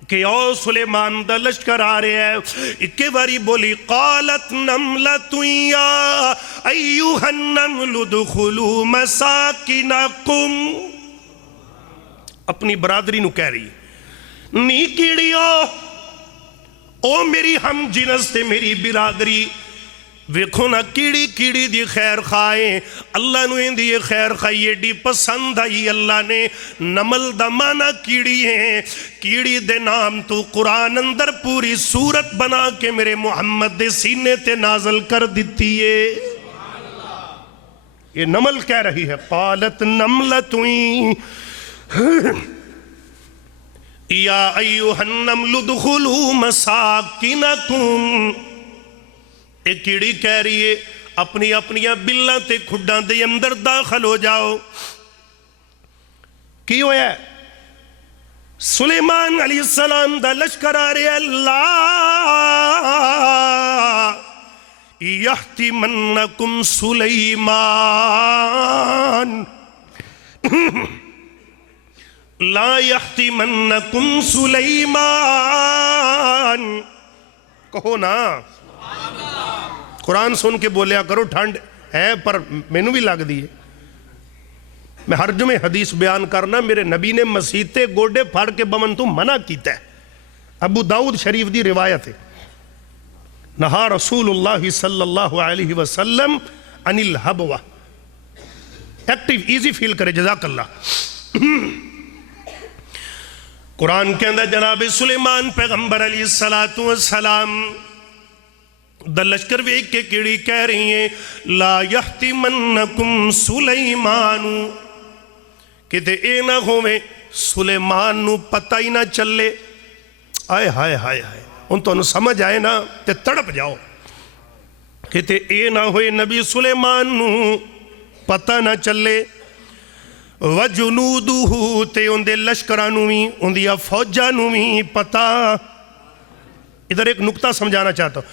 کہ او سلیمان دا لشکر آ رہے ہیں، ایک باری بولی قالت نملۃ یا ایوہا النمل ادخلوا مساکنکم، اپنی برادری نو کہہ رہی ہے نی کیڑیو او میری ہم جنس تے میری برادری، ویکھو نا کیڑی کیڑی دی خیر خائیں، اللہ نو ان دی خیر خائی ایڈی پسند آئی، اللہ نے نمل دا مانا کیڑی ہیں، کیڑی دے نام تو قرآن اندر پوری صورت بنا کے میرے محمد دے سینے تے نازل کر دیتی ہے۔ یہ نمل کہہ رہی ہے قالت نملۃ یا ایوہا النمل ادخلوا مساکنکم، ایک کیڑی کہہ رہی ہے اپنی بلاں تے کھڈاں دے اندر داخل ہو جاؤ۔ کی ہویا ہے سلیمان علیہ السلام دا لشکر آ رہے اللہ یحتمنکم سلیمان لا یحتمنکم سلیمان، کہو نا قرآن سن کے بولیا کرو، ٹھنڈ ہے پر میں نو بھی لگ دی ہے، میں ہر جمعے حدیث بیان کرنا، میرے نبی نے مسیتے گوڑے پھاڑ کے بمن تو منع کیتا ہے، ابو داؤد شریف دی روایت ہے، نہا رسول اللہ صلی اللہ علیہ وسلم عن الحبوہ، ایکٹیو ایزی فیل کرے جزاک اللہ۔ قرآن کے اندر جناب سلیمان پیغمبر علیہ السلام دا لشکر ویک کے کیڑی کہہ رہی ہیں لا یحتمنکم سلیمان، کہتے اے نہ ہوئے سلیمان نو پتہ ہی نہ چلے، آئے ہائے ہائے ہائے ان تو سمجھ آئے نا تے تڑپ جاؤ، کہتے اے نہ ہوئے نبی سلیمان نو پتہ نہ چلے، وجنودہ تے ان دے لشکرانوی ان دیا فوجانوی پتہ۔ ادھر ایک نکتہ سمجھانا چاہتا ہوں،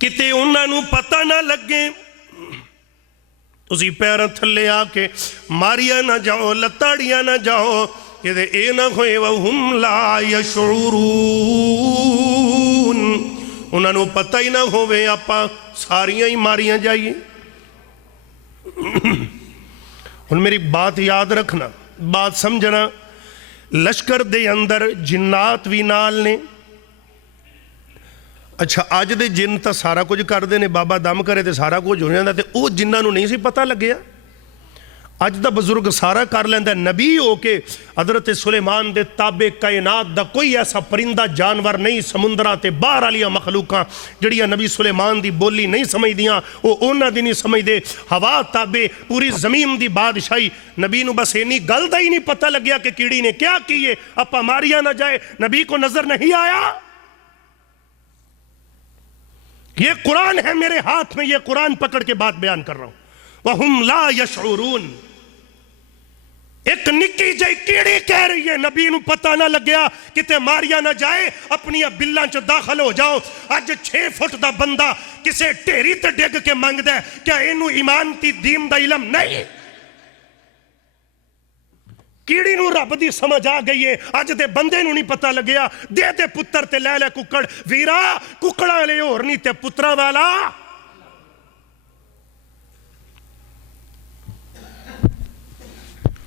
کتے انہاں نو پتہ نہ لگے، اسی پیرہ تھلے آ کے ماریا نہ جاؤ، لتاڑیا نہ جاؤ، کہتے اے نہ ہوئے وہم لا یشعرون، انہاں نو پتہ ہی نہ ہوئے آپا ساریاں ہی ماریاں جائیے۔ ان میری بات یاد رکھنا، بات سمجھنا، لشکر دے اندر جنات بھی نال نے، اچھا آج دے جن تا سارا کچھ کر دے نے، بابا دم کرے تے سارا کچھ ہو جاندہ تے او جنہاں نو نہیں سی پتہ لگیا، اج دا بزرگ سارا کر لیندہ نبی ہو کے حضرت سلیمان دے تابع کائنات دا کوئی ایسا پرندہ جانور نہیں سمندران تے باہر والیاں مخلوقاں جڑیاں نبی سلیمان دی بولی نہیں سمجھ دیاں وہ اونا دی نہیں سمجھ دے ہوا تابع پوری زمین دی بادشاہی نبی نو بس اینی گل دا ہی نہیں پتہ لگیا کہ کیڑی نے کیا کیے اپا ماریا نہ جائے نبی کو نظر نہیں آیا یہ قرآن ہے میرے ہاتھ میں یہ قرآن پکڑ کے بات بیان کر رہا ہوں وَهُمْ لَا يَشْعُرُونَ ایک نکی جائی کیڑی کہہ رہی ہے نبی نو پتہ نہ لگیا کتے ماریا نہ جائے اپنی بلان چ داخل ہو جاؤ اج 6 فٹ دا بندہ کسے ٹیری تے ڈگ کے مانگ دے کیا اینو ایمان تی دین دا علم نہیں کیڑی نو رب دی سمجھ آ گئی ہے اج دے بندے نو نہیں پتہ لگیا دے دے پتر تے لے لے ککڑ ویرا ککڑا لے اور نہیں تے پترا والا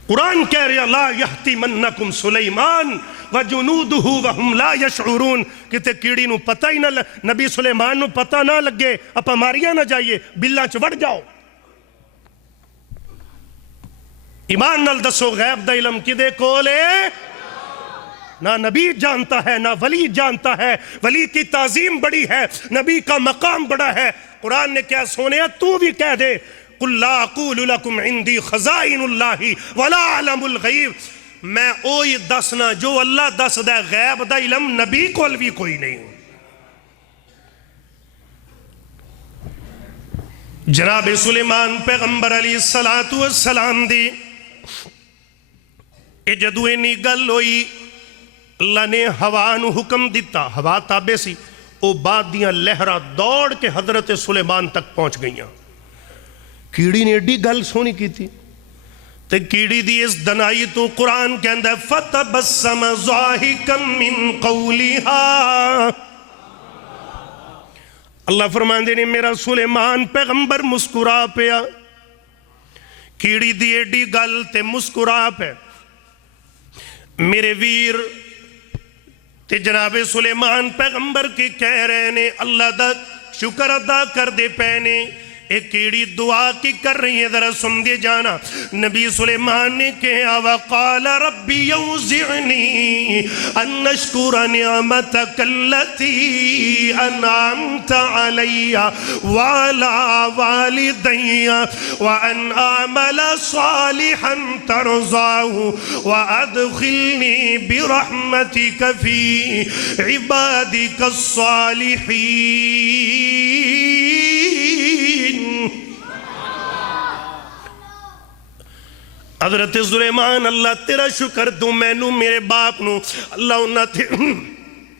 قرآن کہہ رہا لا یحتمنکم سلیمان وجنودہ وہم لا یشعرون کتے کیڑی نو پتہ ہی نہ نبی سلیمان نو پتہ نہ لگے اپا ماریا نہ جائیے بلّاں چوڑ جاؤ ایمان نال دسو غیب دا علم کدے کولے نہ نبی جانتا ہے نہ ولی جانتا ہے ولی کی تعظیم بڑی ہے نبی کا مقام بڑا ہے قرآن نے کیا سونے تو بھی کہہ دے قُلْ لَا أَقُولُ لَكُمْ عِنْدِي خَزَائِنُ اللَّهِ وَلَا أَعْلَمُ الْغَيْبِ میں اوہی دسنا جو اللہ دس دے غیب دا علم نبی کو بھی کوئی نہیں جناب سلیمان پیغمبر علیہ السلام دی اے جدو اینی گل ہوئی اللہ نے ہوا نو حکم دیتا ہوا تابع سی او بعد دیاں لہرہ دوڑ کے حضرت سلیمان تک پہنچ گئیاں کیڑی نے ایڈی گل سونی کی تھی تے کیڑی دی اس دنائی تو قرآن کہندہ فَتَبَسَّمَ ضَاحِكًا مِّن قَوْلِهَا اللہ فرماندے نے میرا سلیمان پیغمبر مسکرا پیا کیڑی دی ایڈی گل تے مسکرا پہ میرے ویر تے جناب سلیمان پیغمبر کی کہہ رہے نے اللہ دا شکر ادا کر دے پینے ایک کیڑی دعا کی کر رہی ہے ذرا سن دے جانا نبی سلیمان نے کہا وقال ربی یوزعنی ان نشکر نعمتک اللتی انعمت علی وعلا والدی وان اعمل صالحا ترضاه وادخلنی برحمتک فی عبادک الصالحین حضرت سلیمان اللہ تیرا شکر تو میں نو میرے باپ نو اللہ انہاں تھے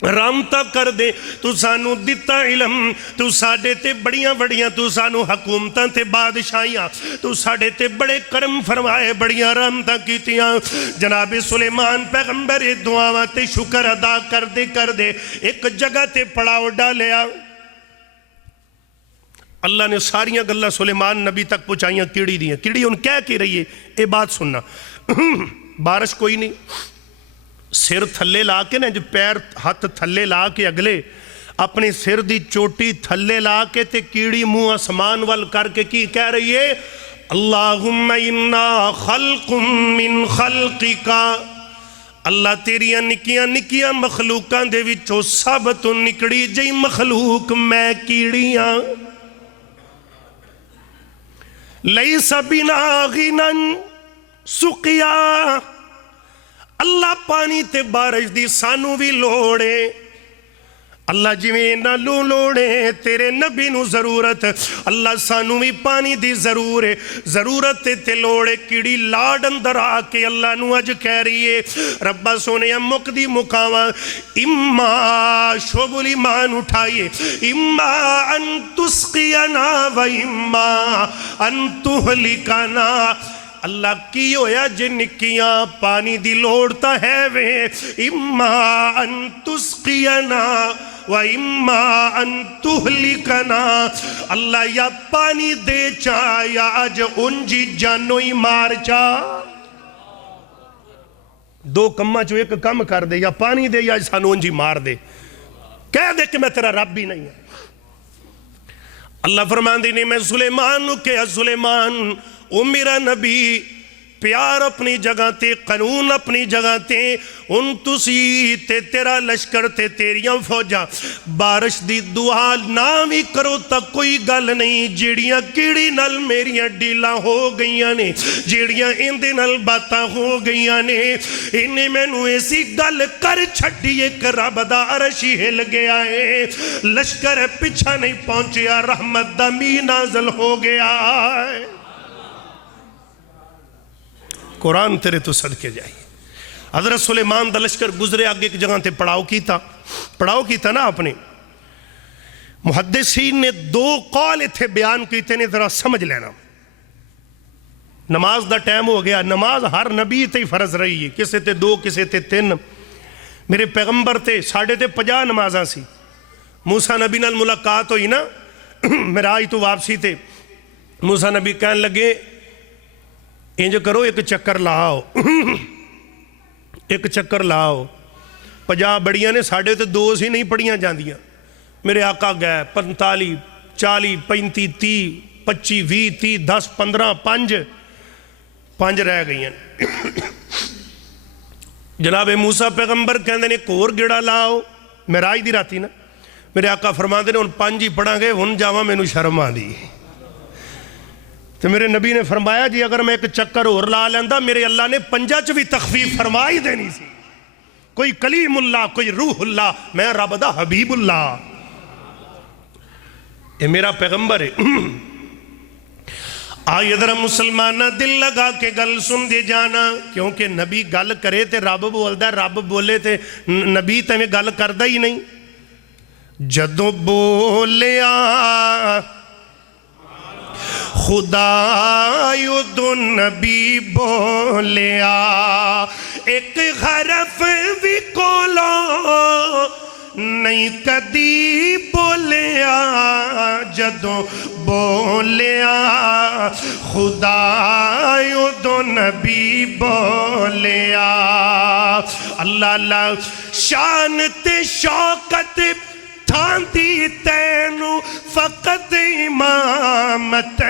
رامتا کر دے تو سانو دیتا علم تو ساڑے تے بڑیاں بڑیاں تو سانو حکومتاں تے بادشاہیاں تو ساڑے تے بڑے کرم فرمائے بڑیاں رامتا کیتیاں جناب سلیمان پیغمبر دعاواں تے شکر ادا کر دے ایک جگہ تے پڑاؤ ڈالیا اللہ نے ساریاں گلہ سلیمان نبی تک پہنچائیاں کیڑی دیاں کیڑی ان کہہ کی رہی ہے اے بات سننا بارش کوئی نہیں سر تھلے لا کے نا جو پیر ہاتھ تھلے لا کے اگلے اپنی سر دی چوٹی تھلے لا کے تے کیڑی منہ آسمان وال کر کے کی کہہ رہی ہے اللہم انا خلق من خلقکا اللہ تیریاں نکیاں مخلوقاں دے وچوں سب تو نکڑی جئی مخلوق میں کیڑیاں لیس بنا غنن سقیا اللہ پانی تے بارش دی سانو بھی لوڑے اللہ جویں نہ لوڑے تیرے نبی نو ضرورت اللہ سانو بھی پانی دی ضرورت تے لوڑے کیڑی لاڈ اندر آکے اللہ نو اج کہہ رہی ہے ربا سونے مک دی مکاواں اما شعب ایمان اٹھائیے اما ان تسقینا و اما ان تہلکنا اللہ کی ہویا جنکیاں پانی دی لوڑتا ہے وے اما ان تسقینا وَإِمَّا أَن تُحْلِكَنَا اللہ یا پانی دے چاہ یا آج انجی جانوئی مار چاہ دو کمہ جو ایک کم کر دے یا پانی دے یا سانو انجی مار دے کہہ دے کہ میں تیرا رب بھی نہیں ہے اللہ فرمان دینے میں سلیمان کہ سلیمان او میرا نبی پیار اپنی جگہ تے، قانون اپنی جگہ تے، ان تسی تے تیرا لشکر تے تیریاں فوجاں بارش دی دعا نہ بھی کرو تا کوئی گل نہیں، جیڑیاں کیڑی نال میریاں ڈیلاں ہو گئیاں نے، جیڑیاں اندے نال باتاں ہو گئیاں نے، انہیں میں نو ایسی گل کر چھڑی ایک رب دا عرشی ہل گیا ہے، لشکر پچھا نہیں پہنچیا، رحمت دا می نازل ہو گیا ہے۔ قرآن تیرے تو صدقے جائیے۔ حضرت سلیمان دا لشکر گزرے آگے ایک جگہ تے پڑاؤ کیتا نا اپنے محدثین نے دو قول اتھے بیان کیتے نے، ذرا سمجھ لینا۔ نماز دا ٹائم ہو گیا، نماز ہر نبی تے فرض رہی ہے، کسے تے 2 کسے تے 3، میرے پیغمبر تے 50 نمازاں سی۔ موسیٰ نبی نال ملاقات ہوئی نا معراج تو واپسی تے، موسیٰ نبی کہنے لگے انج کرو ایک چکر لاؤ ایک چکر لاؤ، 50 بڑیاں نے، ساڑھے تے 2 سی نہیں پڑھیاں جاندیاں۔ میرے آقا گئے 45 40 35 30 25 20 30 10 15 5 رہ گئی ہیں۔ جناب موسیٰ پیغمبر کہندے نے ایک اور گیڑا لاؤ، معراج دی راتی نا، میرے آقا فرماندے نے ان 5 ہی پڑھاں گے، ہن جاواں مینوں شرم آندی۔ تو میرے نبی نے فرمایا جی اگر میں ایک چکر اور لا لیندا میرے اللہ نے 5 چ بھی تخفیف فرمائی دینی سی، کوئی کلیم اللہ، کوئی روح اللہ، میں رب دا حبیب اللہ، یہ میرا پیغمبر ہے۔ آئی ادھر مسلمانہ دل لگا کے گل سن دے جانا، کیونکہ نبی گل کرے تے رب بولدا، رب بولے تے نبی تے میں گل کردہ ہی نہیں۔ جدوں بولیا خدا یدو نبی بولیا، ایک حرف بھی کولو نہیں کدی بولیا، جدو بولیا خدا یدو نبی بولیا۔ اللہ اللہ شان تے شوکت تھاندی تینو، فقط امامت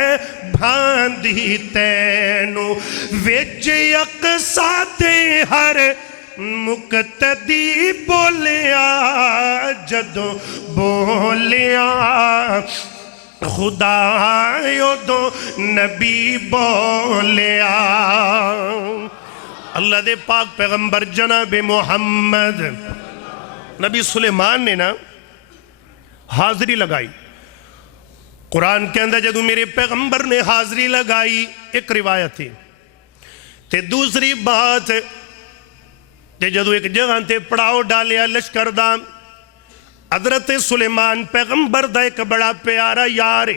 بھاندی تینو، وچ اقصا تے ہر مقتدی بولیا، جدو بولیا خدا یدو نبی بولیا۔ اللہ دے پاک پیغمبر جناب محمد نبی سلیمان نے نا حاضری لگائی، قرآن کے اندر جدو میرے پیغمبر نے حاضری لگائی، ایک روایت ہے تے دوسری بات تے جدو ایک جگہ تے پڑاؤ ڈالیا لشکر دا، حضرت سلیمان پیغمبر دا ایک بڑا پیارا یار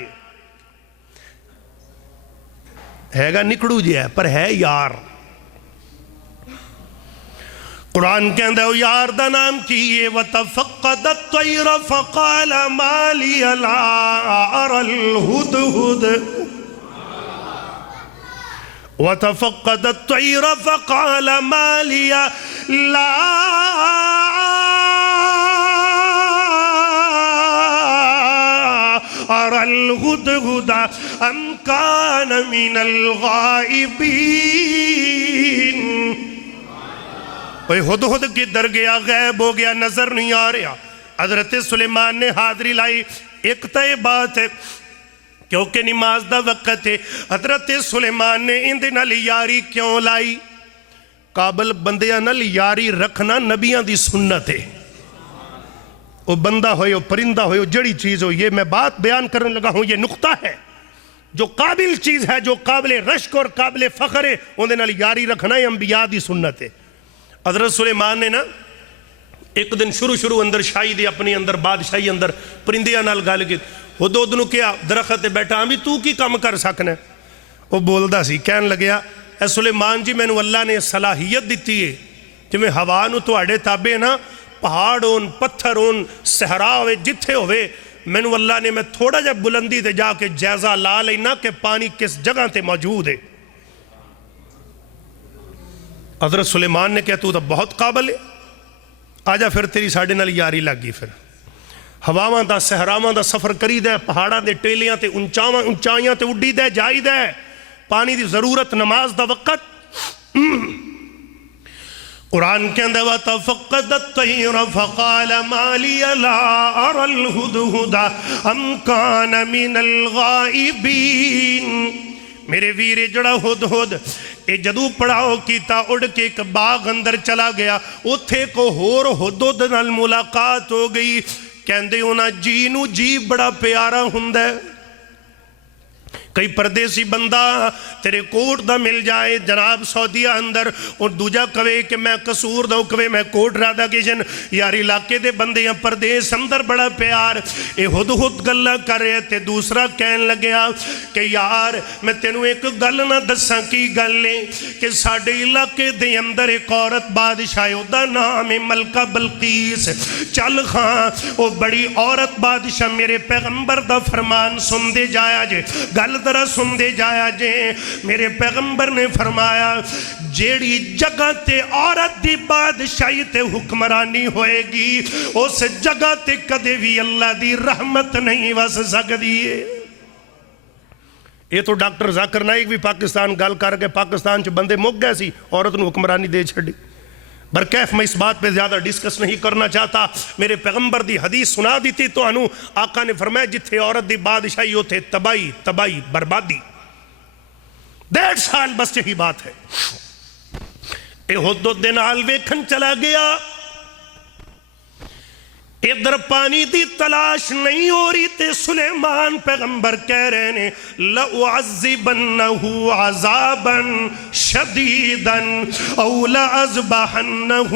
ہے گا، نکڑو جی ہے پر ہے یار۔ قرآن کے اندر یار دا نام کیے وَتَفَقَّدَ الطَّيْرَ فَقَالَ مَا لِيَ لَا أَرَى الْهُدْهُدْ، وَتَفَقَّدَ الطَّيْرَ فَقَالَ مَا لِيَ لَا أَرَى الْهُدْهُدَ أَمْ كَانَ مِنَ الْغَائِبِينَ۔ ہدہد کی در گیا، غیب ہو گیا، نظر نہیں آ رہا۔ حضرت سلیمان نے حاضری لائی، ایک تے بات ہے کیونکہ نماز دا وقت ہے، حضرت سلیمان نے اندے نال یاری کیوں لائی؟ قابل بندیاں نال یاری رکھنا نبیاں دی سنت ہے، وہ بندہ ہوئے، وہ پرندہ ہوئے، وہ جڑی چیز ہو، یہ میں بات بیان کرنے لگا ہوں، یہ نقطہ ہے جو قابل چیز ہے، جو قابل رشک اور قابل فخر ہے، اندے نال یاری رکھنا یہ انبیاء دی سنت ہے۔ حضرت سلیمان نے نا ایک دن شروع اندر شاہی دی اپنی اندر بادشاہی اندر پرندیاں نال گل کی، ہدہد نو کیا درخت بیٹھا ہمیں تو کی کام کر سکنا؟ وہ بولدا سی، کہن لگیا اے سلیمان جی مینوں اللہ نے صلاحیت دیتی ہے کہ میں ہوا نو تواڈے تابع نا، پہاڑ ہون، پتھر ہون، صحرا ہوئے، جتھے ہوئے، مینوں اللہ نے میں تھوڑا جا بلندی تے جا کے جائزہ لا لینا کہ پانی کس جگہ تے موجود ہے۔ حضرت سلیمان نے کہا تو بہت قابل ہے، آجا پھر تیری ساڑھے نال یاری لگ گئی۔ پھر ہواواں دا صحراواں دا سفر کری دے، پہاڑاں دے ٹیلیاں تے انچائیاں تے اڈی دے جائی دے، پانی دی ضرورت، نماز دا وقت قرآن کہندہ وَتَفَقَّدَ الطَّيْرَ فَقَالَ مَا لِيَ لَا أَرَى الْهُدْهُدَ أَمْ كَانَ مِنَ الْغَائِبِينَ میرے ویرے جڑا ہدہد اے جدو پڑھاؤ کیتا اڑ کے ایک باغ اندر چلا گیا اتھے کو ہور ہدہد نال ملاقات ہو گئی کہندے ہونا جی نو جی بڑا پیارا ہندہ کئی پردیسی بندہ تیرے کوٹ دا مل جائے جناب سعودیہ اندر اور دوجہ کوے کہ میں قصور دا کوے میں کوٹ رادا کیشن یار علاقے دے بندے یا پردیس اندر بڑا پیار اے ہد گلہ کر رہے تھے دوسرا کہن لگیا کہ یار میں تینوں ایک گل نہ دساں کی گل لیں کہ ساڑھے علاقے دے اندر ایک عورت بادشاہ دا نام ملکہ بلقیس چل خاں وہ بڑی عورت بادشاہ میرے پیغمبر دا فرمان سن دے جایا جے گل ذرا سن دے جایا جے میرے پیغمبر نے فرمایا جیڑی جگہ تے عورت دی بادشاہی تے حکمرانی ہوئے گی اس جگہ تے کدے بھی اللہ دی رحمت نہیں وس سکتی ہے یہ تو ڈاکٹر ذاکر نائک بھی پاکستان گل کر کے پاکستان چ بندے مک گئے سی عورت نو حکمرانی دے چھڑی برکیف میں اس بات پہ زیادہ ڈسکس نہیں کرنا چاہتا میرے پیغمبر دی حدیث سنا دی تھی تو انو آقا نے فرمایا جتھے عورت دی بادشاہی ہوتے تباہی بربادی 1.5 سال بس یہی بات ہے اے حدود دے نال ویکھن چلا گیا ادھر پانی دی تلاش نہیں ہو رہی تے سلیمان پیغمبر کہہ رہے نے لَأُعَذِّبَنَّهُ عَذَابًا شَدِيدًا اَوْ لَأَذْبَحَنَّهُ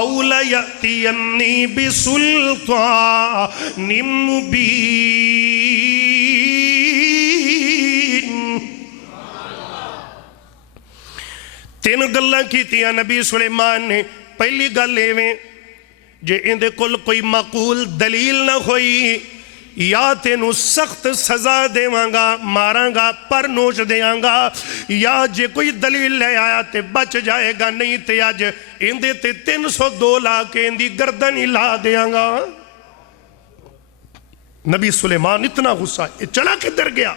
اَوْ لَيَأْتِيَنِّي بِسُلْطَانٍ مُبِينٍ 3 گلاں کیتیاں نبی سلیمان نے پہلی گل ایویں جے اندے کل کوئی معقول دلیل نہ ہوئی یا تینو سخت سزا دیواں گا ماراں گا پر نوچ دیاں گا یا جے کوئی دلیل لے آیا تے بچ جائے گا نہیں تے آج اندے تے 302 لا کے اندی گردن ہی لا دیاں گا نبی سلیمان اتنا غصہ ہے چلا کدھر گیا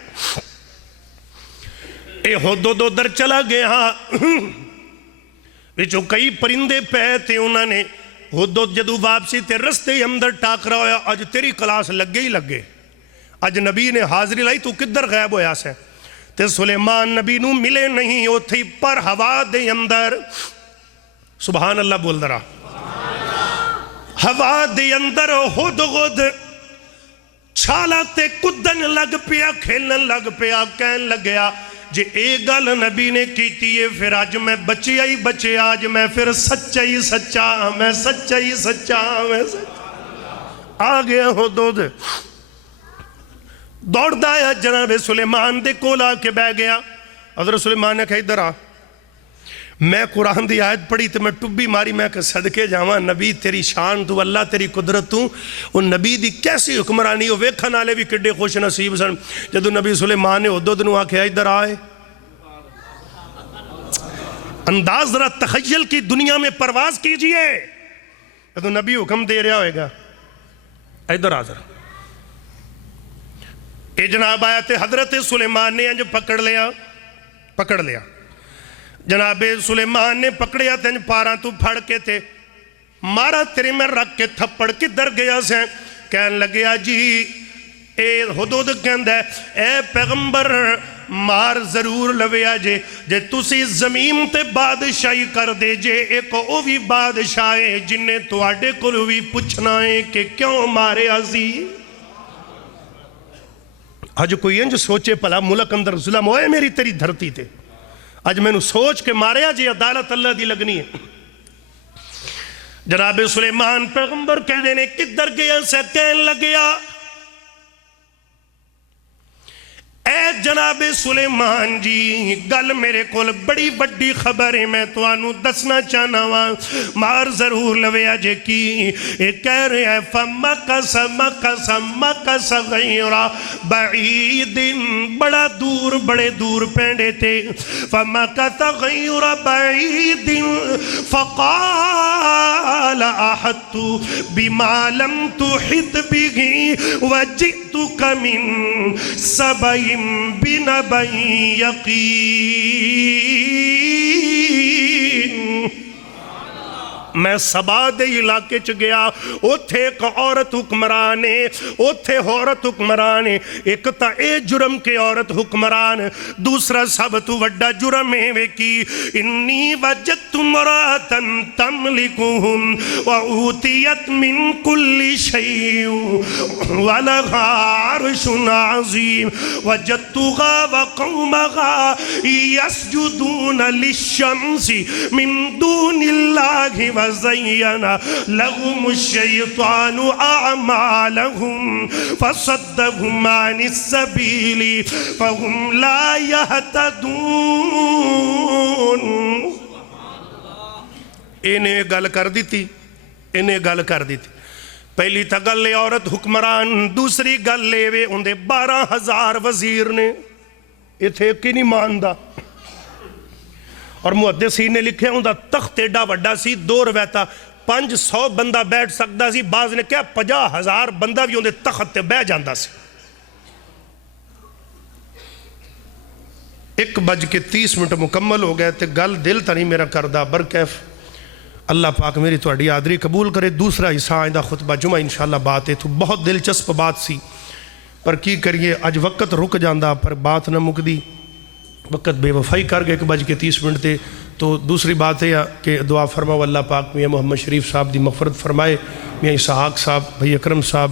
اے حدود ادھر چلا گیا جو کئی پرندے پہ تھے انہوں نے حدود جدو واپسی تے رستے اندر ٹاک رہا ہویا آج تیری کلاس لگے ہی لگے آج نبی نے حاضری لائی تو کدھر غیب ہویا سے تے سلیمان نبی نو ملے نہیں ہوتی پر ہوا دے اندر سبحان اللہ بول درہ ہوا دے اندر حدود چھالا تے کدن لگ پیا کھیلن لگ پیا کہن لگیا جے ایک گل نبی نے کیتی ہے پھر آج میں بچے آئی بچے آج میں پھر سچائی سچا میں سچائی سچا میں سچا آ گیا حدود دوڑ دایا جناب سلیمان دے کولا کے بہ گیا حضرت سلیمان نے کہا ادھر آ میں قرآن دی آیت پڑھی تو میں ٹبی ماری میں کہ صدقے جاواں نبی تیری شان تو اللہ تیری قدرت تو وہ نبی دی کیسی حکمرانی ہو ویکھن والے بھی کڈے خوش نصیب سن جدو نبی سلیمان نے حدود نو آکھیا ادھر آئے انداز ذرا تخیل کی دنیا میں پرواز کیجئے جدو نبی حکم دے رہا ہوئے گا ادھر آزر اے جناب آیا تے حضرت سلیمان نے انج پکڑ لیا جناب سلیمان نے پکڑیا تنج پاراں تو پھڑ کے تھے مارا تیرے میں رکھ کے تھپڑ کی در گیا سے کہن لگیا جی اے حدود کہندہ اے پیغمبر مار ضرور لویا جے تسی زمین تے بادشاہی کر دے جے ایک او بھی بادشاہ ہے جنہیں تو آڈے کو بھی پوچھنا ہے کہ کیوں مارے عزیز آج کوئی انج سوچے پلا ملک اندر ظلم ہوئے میری تیری دھرتی تے آج میں نے سوچ کے ماریا جی عدالت اللہ دی لگنی ہے جناب سلیمان پیغمبر کہہ دینے کدھر گیا سے کہن لگیا اے جناب سلیمان جی گل میرے کول بڑی بڑی خبر ہے میں تو آنو دسنا چاہنا وہاں مار ضرور لویا جے کی ایک کہہ رہے ہیں فَمَكَسَ غَيْرَ بَعِيدٍ بڑا دور بڑے دور پینڈے تھے فَمَكَسَ غَيْرَ بَعِيدٍ فَقَالَ أَحَدْتُ بِمَا لَمْ تُحِدْ بِهِ وَجِئْتُكَ مِنْ سَبَيٍ بِنَبَيٍ يَقِينٍ میں سبا دے علاقے چ گیا، اوتھے ایک عورت حکمران ہے، اوتھے عورت حکمران ہے۔ ایک تا اے جرم کے عورت حکمران، دوسرا سب تو وڈا جرم ہے وے کی انی وجدت امرأة تملکہم وأوتیت من کل شیء ولہا عرش عظیم وجدتها وقومها یسجدون للشمس من دون اللہ وزین لهم الشیطان اعمالهم فصدهم عن السبیل فهم لا يهتدون۔ انہیں گل کر دیتی، انہیں گل کر دیتی۔ پہلی تا گل لے عورت حکمران، دوسری گل لے وے اندے 12,000 وزیر نے، اتھے کی نہیں ماندہ۔ اور محدثین نے لکھے اندہ تخت ایڈا وڈا سی، 2 روایتاں 500 بندہ بیٹھ سکتا سی، بعض نے کہا 50,000 بندہ بھی اندے تخت تے بیٹھ جاندہ سی۔ 1:30 مکمل ہو گئے تے گل دل تا نہیں میرا کردہ برکیف اللہ پاک میری توڑی آدری قبول کرے۔ دوسرا حصہ آئندہ خطبہ جمعہ انشاءاللہ بات ہے تو بہت دلچسپ بات سی، پر کی کریے اج وقت رک جاندہ پر بات نہ مکدی، وقت بے وفائی کر گئے 1:30 تے۔ تو دوسری بات ہے کہ دعا فرماؤ اللہ پاک میاں محمد شریف صاحب دی مغفرت فرمائے، میاں اسحاق صاحب، بھائی اکرم صاحب،